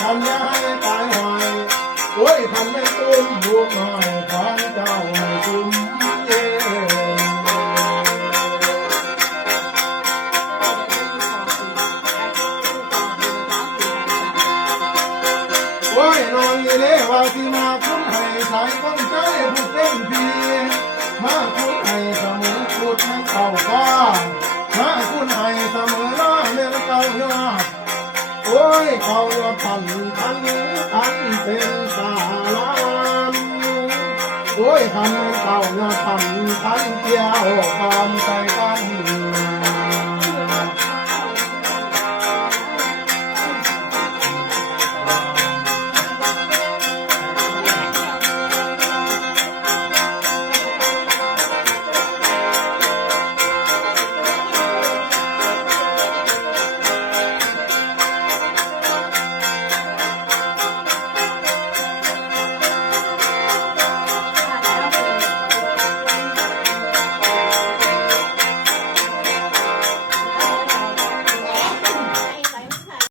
ทำย้ายตายหอยโอ้ยทำไม่ตุ้มบุญหน่อยของเจ้าให้คุ้มเย็นโอ้ยน้องอีเล่ว่าสิมาคุ้มให้สายก้นใจผู้เต้นพีมาคุ้มให้เสมอพูดให้เข่าฟ้ามาคุ้มให้เสมอล้อเรื่องเก่ายอดโอ้ยเขายอดพันเป็นสาลามโอ้ยพันเก่ายอดพันเกี่ยวความใจกัน